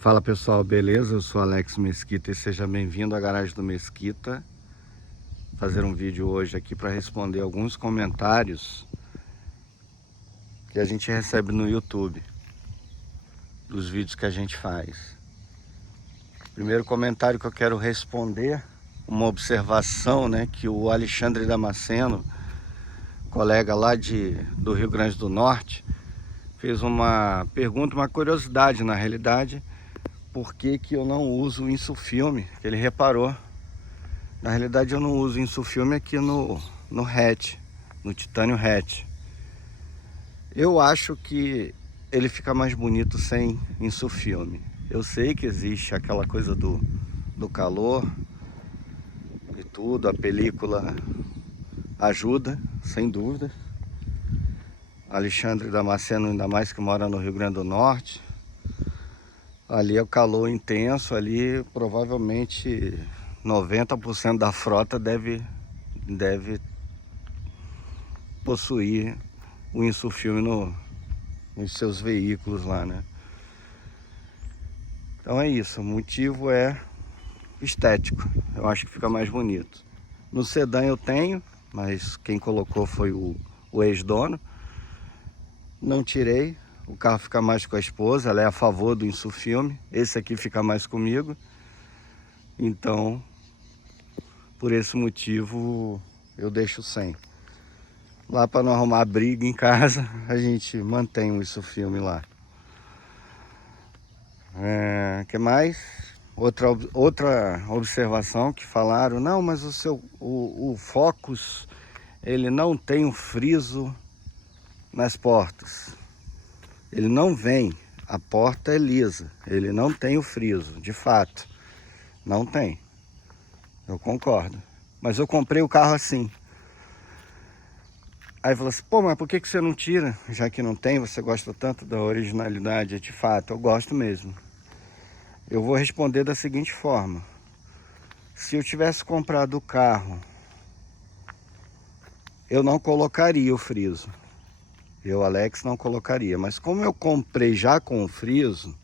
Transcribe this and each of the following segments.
Fala pessoal, beleza? Eu sou Alex Mesquita e seja bem-vindo à garagem do Mesquita. Fazer um vídeo hoje aqui para responder alguns comentários que a gente recebe no YouTube dos vídeos que a gente faz. Primeiro comentário que eu quero responder, uma observação, né, que o Alexandre Damasceno, colega lá do Rio Grande do Norte, fez uma pergunta, uma curiosidade na realidade. Por que eu não uso o Insufilme, que ele reparou. Na realidade eu não uso Insufilme aqui no hatch, no Titânio hatch. Eu acho que ele fica mais bonito sem Insufilme. Eu sei que existe aquela coisa do calor e tudo, a película ajuda, sem dúvida. Alexandre Damasceno, ainda mais que mora no Rio Grande do Norte, ali é o calor intenso, ali provavelmente 90% da frota deve possuir o Insufilme nos seus veículos lá, né? Então é isso, o motivo é estético, eu acho que fica mais bonito. No sedã eu tenho, mas quem colocou foi o ex-dono. Não tirei, o carro fica mais com a esposa, ela é a favor do Insufilme, esse aqui fica mais comigo. Então, por esse motivo, eu deixo sem. Lá para não arrumar briga em casa, a gente mantém o Insufilme lá. Que mais? Outra observação que falaram, não, mas o Focus, ele não tem um friso nas portas. Ele não vem, a porta é lisa, ele não tem o friso, de fato, não tem. Eu concordo, mas eu comprei o carro assim. Aí falou assim, pô, mas por que você não tira? Já que não tem, você gosta tanto da originalidade. De fato, eu gosto mesmo. Eu vou responder da seguinte forma. Se eu tivesse comprado o carro, eu não colocaria o friso. Eu, Alex, não colocaria. Mas como eu comprei já com o friso,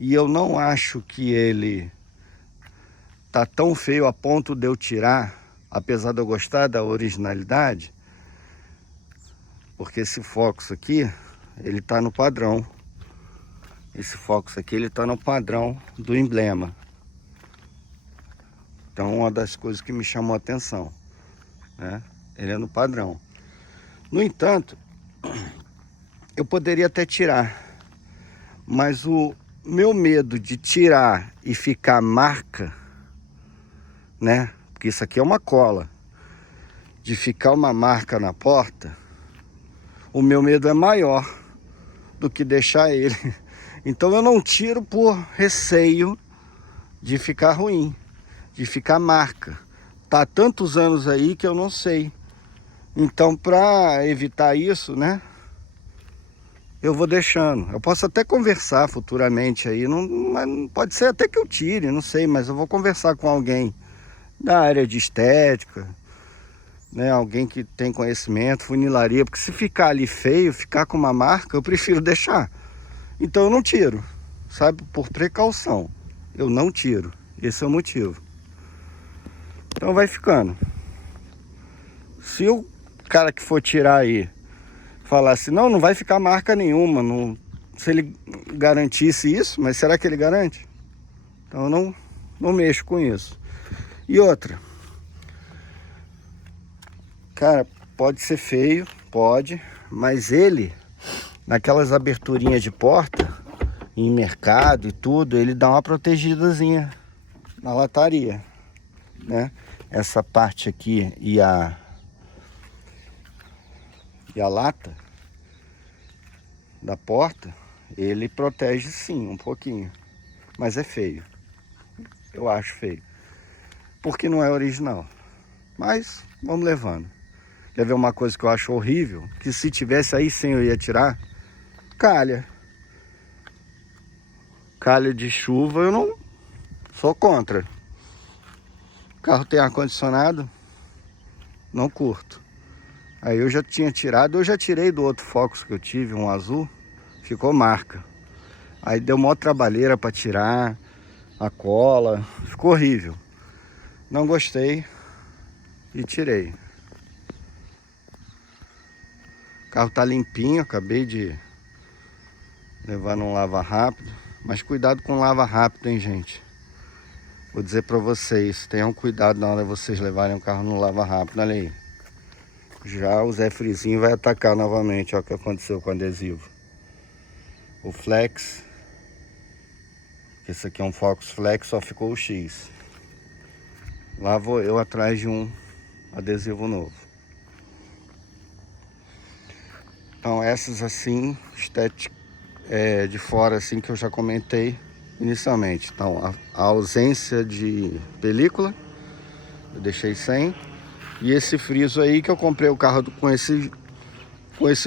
e eu não acho que ele tá tão feio a ponto de eu tirar, apesar de eu gostar da originalidade, porque esse Focus aqui, ele tá no padrão. Esse Focus aqui, ele tá no padrão do emblema. Então, uma das coisas que me chamou a atenção, né? Ele é no padrão. No entanto, eu poderia até tirar, mas o meu medo de tirar e ficar marca, né? Porque isso aqui é uma cola, de ficar uma marca na porta, o meu medo é maior do que deixar ele. Então eu não tiro por receio de ficar ruim, de ficar marca. Tá há tantos anos aí que eu não sei. Então, para evitar isso, né, eu vou deixando. Eu posso até conversar futuramente aí, mas pode ser até que eu tire, não sei, mas eu vou conversar com alguém da área de estética, né, alguém que tem conhecimento, funilaria, porque se ficar ali feio, ficar com uma marca, eu prefiro deixar. Então eu não tiro, sabe, por precaução, eu não tiro, esse é o motivo. Então vai ficando. Se o cara que for tirar aí falar assim, não, não vai ficar marca nenhuma, não, se ele garantisse isso, mas será que ele garante? Então eu não mexo com isso. E outra, cara, pode ser feio, pode, mas ele, naquelas aberturinhas de porta, em mercado e tudo, ele dá uma protegidazinha na lataria, né? Essa parte aqui e a lata da porta, ele protege sim, um pouquinho, mas é feio. Eu acho feio, porque não é original. Mas vamos levando. Quer ver uma coisa que eu acho horrível? Que se tivesse aí sim eu ia tirar? Calha. Calha de chuva eu não sou contra. O carro tem ar-condicionado, não curto. Aí eu já tinha tirado, eu já tirei do outro Focus que eu tive, um azul, ficou marca. Aí deu maior trabalheira para tirar a cola, ficou horrível. Não gostei e tirei. O carro tá limpinho, acabei de levar num lava rápido. Mas cuidado com lava rápido, hein, gente. Vou dizer pra vocês, tenham cuidado na hora de vocês levarem o carro no lava rápido. Olha aí. Já o Zé Frizinho vai atacar novamente, ó, o que aconteceu com o adesivo. O Flex, esse aqui é um Focus Flex, só ficou o X. Lá vou eu atrás de um adesivo novo. Então essas assim, estética de fora assim que eu já comentei inicialmente. Então a ausência de película, eu deixei sem. E esse friso aí que eu comprei o carro com esse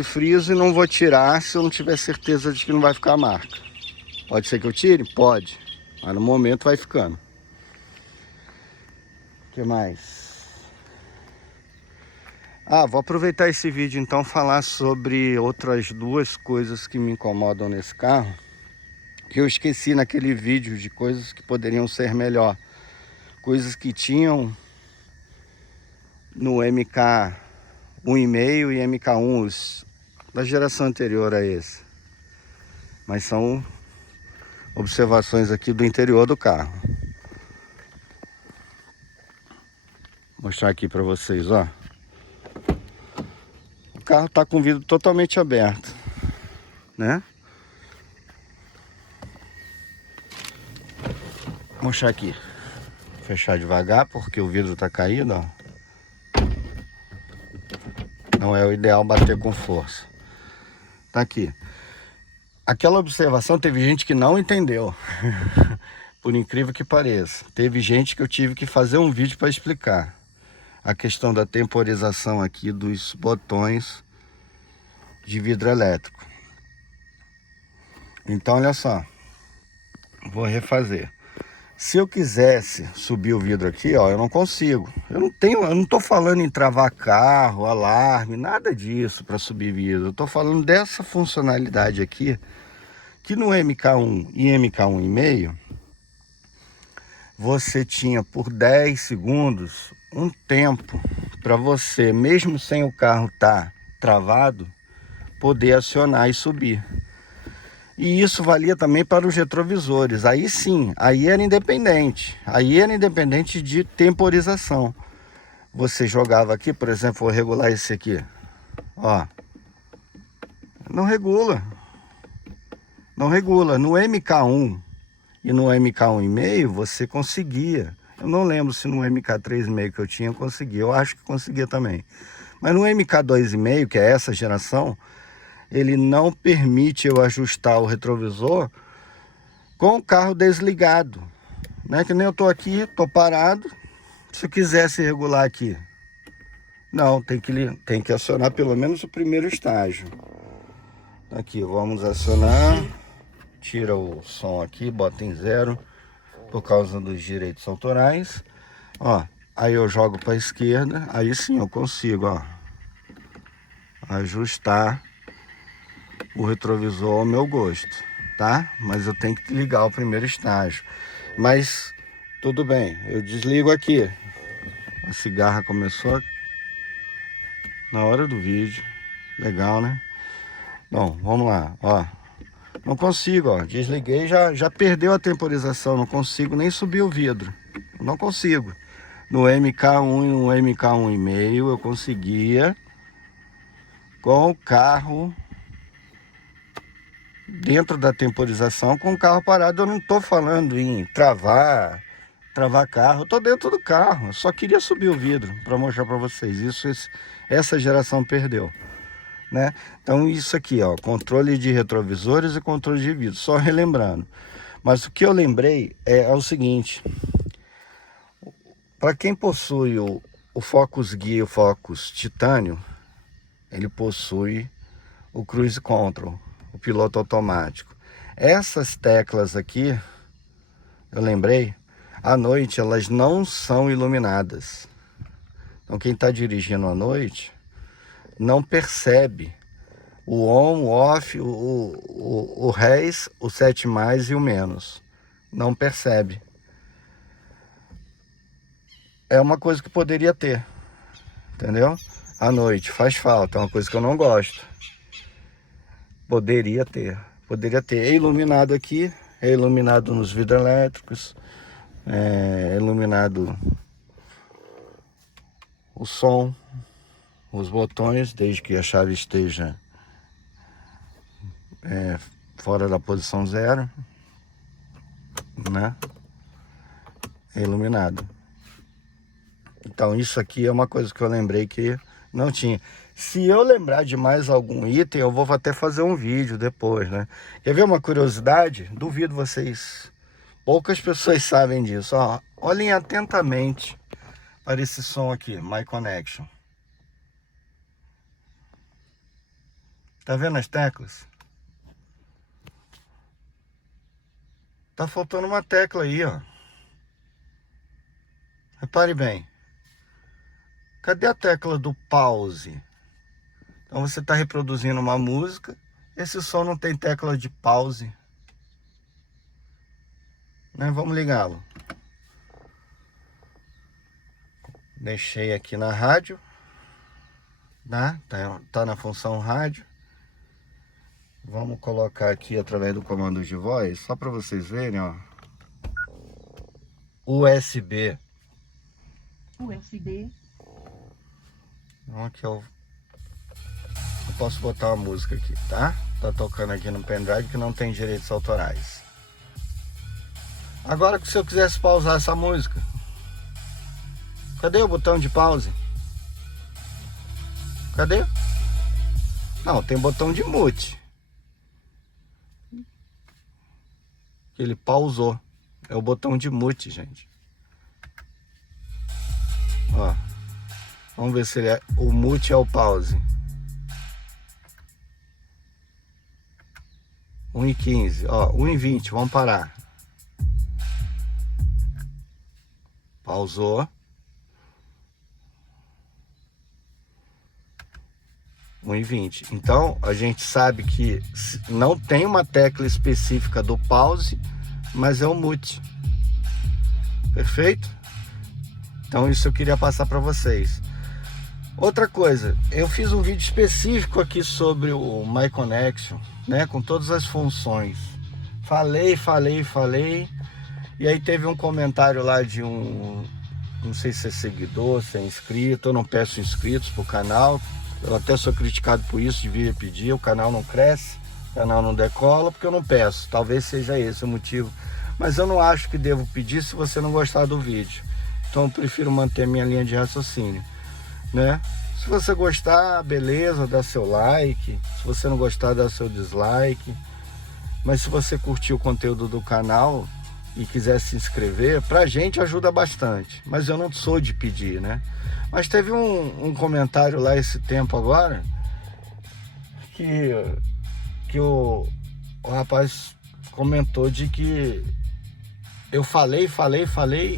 friso e não vou tirar se eu não tiver certeza de que não vai ficar a marca. Pode ser que eu tire? Pode. Mas no momento vai ficando. O que mais? Vou aproveitar esse vídeo então falar sobre outras duas coisas que me incomodam nesse carro, que eu esqueci naquele vídeo de coisas que poderiam ser melhor. Coisas que tinham no MK 1.5 e MK1, os da geração anterior a esse. Mas são observações aqui do interior do carro. Vou mostrar aqui para vocês, ó. O carro tá com o vidro totalmente aberto, né? Vou mostrar aqui. Vou fechar devagar porque o vidro tá caído, ó. Não é o ideal bater com força. Tá aqui. Aquela observação teve gente que não entendeu. Por incrível que pareça. Teve gente que eu tive que fazer um vídeo para explicar. A questão da temporização aqui dos botões de vidro elétrico. Então olha só. Vou refazer. Se eu quisesse subir o vidro aqui, ó, eu não consigo. Eu não tô falando em travar carro, alarme, nada disso para subir vidro. Eu tô falando dessa funcionalidade aqui, que no MK1 e MK1.5 você tinha por 10 segundos um tempo para você, mesmo sem o carro estar travado, poder acionar e subir. E isso valia também para os retrovisores. Aí sim, aí era independente. Aí era independente de temporização. Você jogava aqui, por exemplo, vou regular esse aqui. Ó. Não regula. Não regula. No MK1 e no MK1.5 você conseguia. Eu não lembro se no MK3.5 que eu tinha eu conseguia. Eu acho que conseguia também. Mas no MK2.5, que é essa geração, ele não permite eu ajustar o retrovisor com o carro desligado, né? Que nem eu tô aqui, tô parado. Se eu quisesse regular aqui, não, tem que acionar pelo menos o primeiro estágio. Aqui, vamos acionar. Tira o som aqui, bota em 0 por causa dos direitos autorais. Ó, aí eu jogo para a esquerda, aí sim eu consigo, ó, ajustar o retrovisor ao meu gosto, tá? Mas eu tenho que ligar o primeiro estágio. Mas tudo bem, eu desligo aqui. A cigarra começou na hora do vídeo. Legal, né? Bom, vamos lá, ó. Não consigo, ó. Desliguei, já perdeu a temporização. Não consigo nem subir o vidro. Não consigo. No MK1 e no MK1.5 eu conseguia com o carro dentro da temporização, com o carro parado. Eu não tô falando em travar carro. Eu tô dentro do carro. Eu só queria subir o vidro para mostrar para vocês. Essa geração perdeu, né? Então isso aqui, ó, controle de retrovisores e controle de vidro, só relembrando. Mas o que eu lembrei é o seguinte: para quem possui o Focus Guia e o Focus Titânio, ele possui o Cruise Control, o piloto automático. Essas teclas aqui, eu lembrei, à noite elas não são iluminadas. Então quem está dirigindo à noite não percebe O on, o off, o res, o 7+, e o menos. Não percebe. É uma coisa que poderia ter, entendeu? À noite, faz falta, é uma coisa que eu não gosto. Poderia ter. É iluminado aqui, é iluminado nos vidros elétricos, é iluminado o som, os botões, desde que a chave esteja fora da posição 0, né? É iluminado. Então isso aqui é uma coisa que eu lembrei que não tinha. Se eu lembrar de mais algum item, eu vou até fazer um vídeo depois, né? Quer ver uma curiosidade? Duvido vocês... Poucas pessoas sabem disso. Ó, olhem atentamente para esse som aqui, My Connection. Tá vendo as teclas? Tá faltando uma tecla aí, ó. Repare bem. Cadê a tecla do pause? Então você está reproduzindo uma música. Esse som não tem tecla de pause, né? Vamos ligá-lo. Deixei aqui na rádio, né? Tá na função rádio. Vamos colocar aqui através do comando de voz, só para vocês verem, ó. USB. Então aqui eu posso botar uma música aqui, tá? Tá tocando aqui no pendrive que não tem direitos autorais. Agora, se eu quisesse pausar essa música, cadê o botão de pause? Cadê? Não, tem botão de mute. Ele pausou. É o botão de mute, gente. Ó. Vamos ver se ele é... O mute é o pause. 1:15. Ó, 1:20. Vamos parar. Pausou. 1:20. Então, a gente sabe que não tem uma tecla específica do pause, mas é o mute. Perfeito? Então, isso eu queria passar para vocês. Outra coisa, eu fiz um vídeo específico aqui sobre o My Connection, né, com todas as funções. Falei. E aí teve um comentário lá de um, não sei se é seguidor, se é inscrito. Eu não peço inscritos pro canal. Eu até sou criticado por isso, devia pedir. O canal não cresce, o canal não decola, porque eu não peço. Talvez seja esse o motivo. Mas eu não acho que devo pedir se você não gostar do vídeo. Então eu prefiro manter minha linha de raciocínio, né? Se você gostar, beleza, dá seu like. Se você não gostar, dá seu dislike. Mas se você curtir o conteúdo do canal e quiser se inscrever, pra gente ajuda bastante. Mas eu não sou de pedir, né? Mas teve um comentário lá esse tempo agora que o rapaz comentou de que eu falei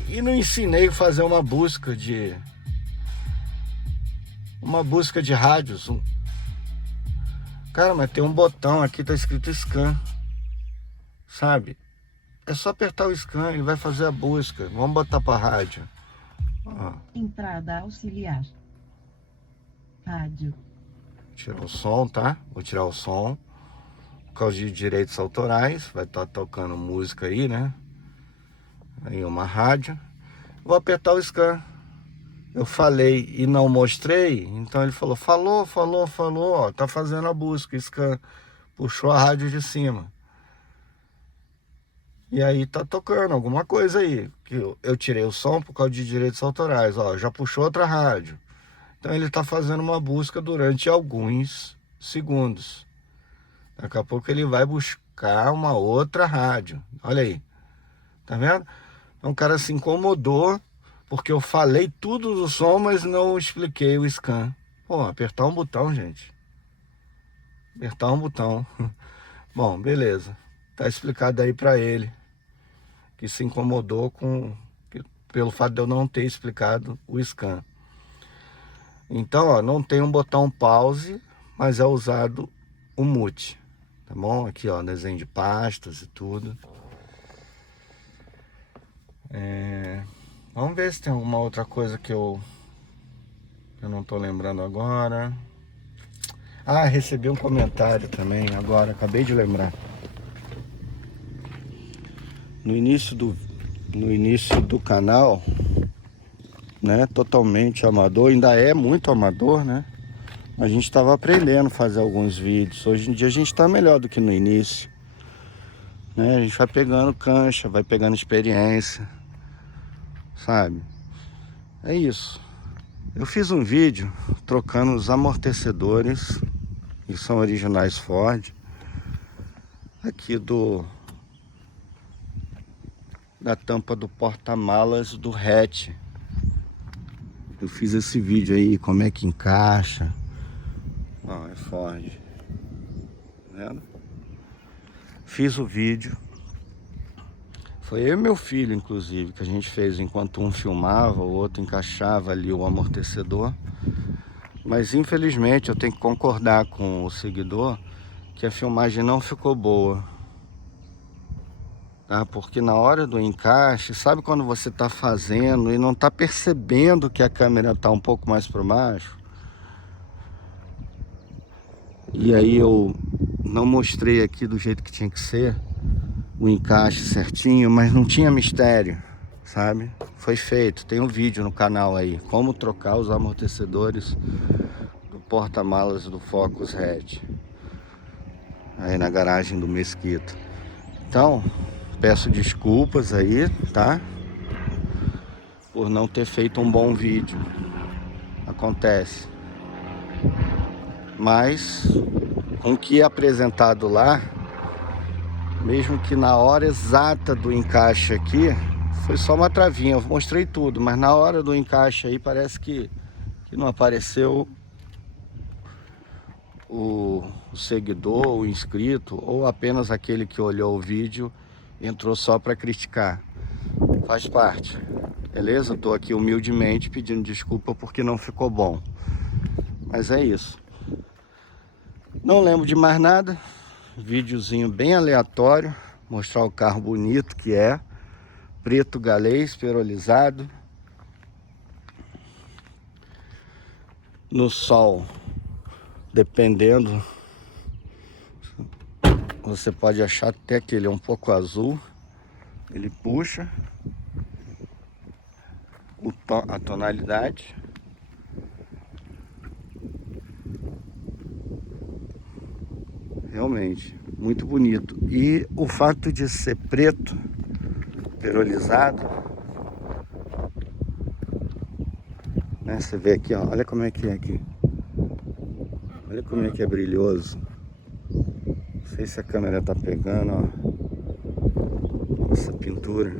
e não ensinei a fazer uma busca de rádios. Cara, mas tem um botão aqui, tá escrito scan, sabe? É só apertar o scan, ele vai fazer a busca. Vamos botar para rádio. Ó. Entrada auxiliar. Rádio. Tirar o som, tá? Vou tirar o som. Por causa de direitos autorais. Vai estar tocando música aí, né? Aí uma rádio. Vou apertar o scan. Eu falei e não mostrei. Então ele falou, falou. Ó, tá fazendo a busca, scan. Puxou a rádio de cima. E aí tá tocando alguma coisa aí. Que eu tirei o som por causa de direitos autorais. Ó, já puxou outra rádio. Então ele tá fazendo uma busca durante alguns segundos. Daqui a pouco ele vai buscar uma outra rádio. Olha aí. Tá vendo? Então o cara se incomodou porque eu falei tudo do som, mas não expliquei o scan. Pô, apertar um botão, gente. Apertar um botão. Bom, beleza. Tá explicado aí pra ele. Que se incomodou pelo fato de eu não ter explicado o scan. Então, ó, não tem um botão pause, mas é usado o mute, tá bom? Aqui, ó, desenho de pastas e tudo. Vamos ver se tem alguma outra coisa que eu não tô lembrando agora. Ah, recebi um comentário também agora, acabei de lembrar. No início do canal, né, totalmente amador, ainda é muito amador, né? A gente estava aprendendo a fazer alguns vídeos. Hoje em dia a gente está melhor do que no início, né? A gente vai pegando cancha, vai pegando experiência, sabe? É isso. Eu fiz um vídeo trocando os amortecedores, que são originais Ford, aqui da tampa do porta-malas do hatch. Eu fiz esse vídeo aí, como é que encaixa. Ó, é Ford. Tá vendo? Fiz o vídeo. Foi eu e meu filho, inclusive, que a gente fez enquanto um filmava, o outro encaixava ali o amortecedor. Mas infelizmente eu tenho que concordar com o seguidor que a filmagem não ficou boa. Tá? Porque na hora do encaixe, sabe quando você está fazendo e não está percebendo que a câmera está um pouco mais para baixo? E aí eu não mostrei aqui do jeito que tinha que ser o encaixe certinho, mas não tinha mistério, sabe? Foi feito, tem um vídeo no canal aí, como trocar os amortecedores do porta-malas do Focus Red, aí na garagem do Mesquita. Então, peço desculpas aí, tá? Por não ter feito um bom vídeo. Acontece. Mas, com o que é apresentado lá, mesmo que na hora exata do encaixe aqui, foi só uma travinha, eu mostrei tudo, mas na hora do encaixe aí parece que não apareceu o seguidor, o inscrito, ou apenas aquele que olhou o vídeo entrou só para criticar. Faz parte, beleza? Tô aqui humildemente pedindo desculpa porque não ficou bom, mas é isso. Não lembro de mais nada. Videozinho bem aleatório, mostrar o carro bonito que é, preto galês, perolizado, no sol, dependendo, você pode achar até que ele é um pouco azul, ele puxa a tonalidade. Realmente, muito bonito. E o fato de ser preto, perolizado, né? Você vê aqui, ó, olha como é que é aqui. Olha como é que é brilhoso. Não sei se a câmera tá pegando, ó, essa pintura.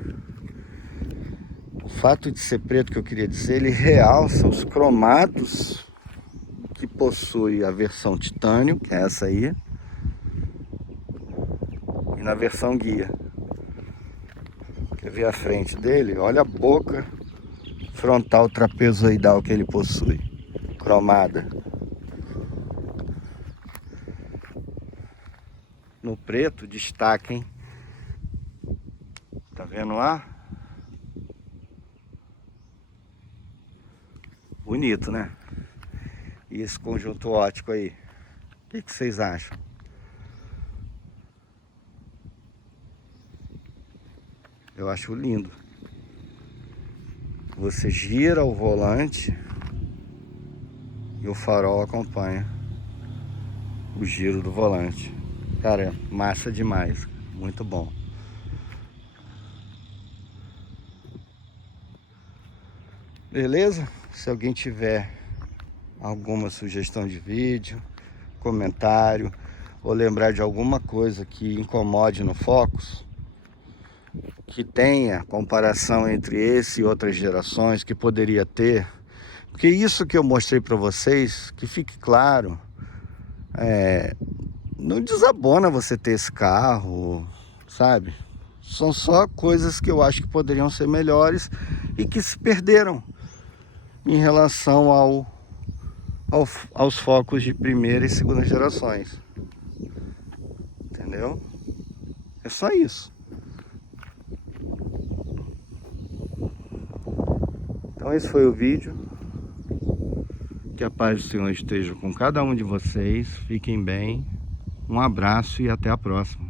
O fato de ser preto, que eu queria dizer, ele realça os cromados que possui a versão titânio, que é essa aí, e na versão guia. Quer ver a frente dele? Olha a boca frontal trapezoidal que ele possui, cromada. No preto destaca, hein? Tá vendo lá? Bonito, né? E esse conjunto ótico aí, o que vocês acham? Eu acho lindo. Você gira o volante e o farol acompanha o giro do volante. Cara, é massa demais, muito bom. Beleza? Se alguém tiver alguma sugestão de vídeo, comentário, ou lembrar de alguma coisa que incomode no Focus, que tenha comparação entre esse e outras gerações, que poderia ter, porque isso que eu mostrei para vocês, que fique claro, não desabona você ter esse carro, sabe? São só coisas que eu acho que poderiam ser melhores e que se perderam em relação aos Focus de primeira e segunda gerações. Entendeu? É só isso. Então esse foi o vídeo. Que a paz do Senhor esteja com cada um de vocês. Fiquem bem. Um abraço e até a próxima.